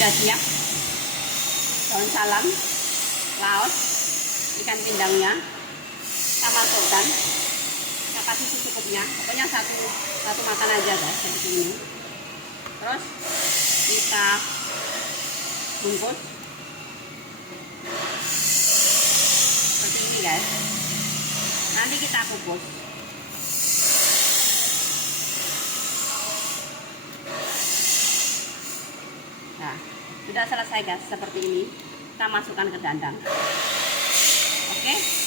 Sudah siap daun salam, laos, ikan pindangnya kita masukkan. Kita kasih secukupnya, pokoknya satu makan aja guys, seperti ini. Terus kita bungkus seperti ini guys. Nanti kita kukus. Nah, sudah selesai guys, seperti ini. Kita masukkan ke dandang. Oke.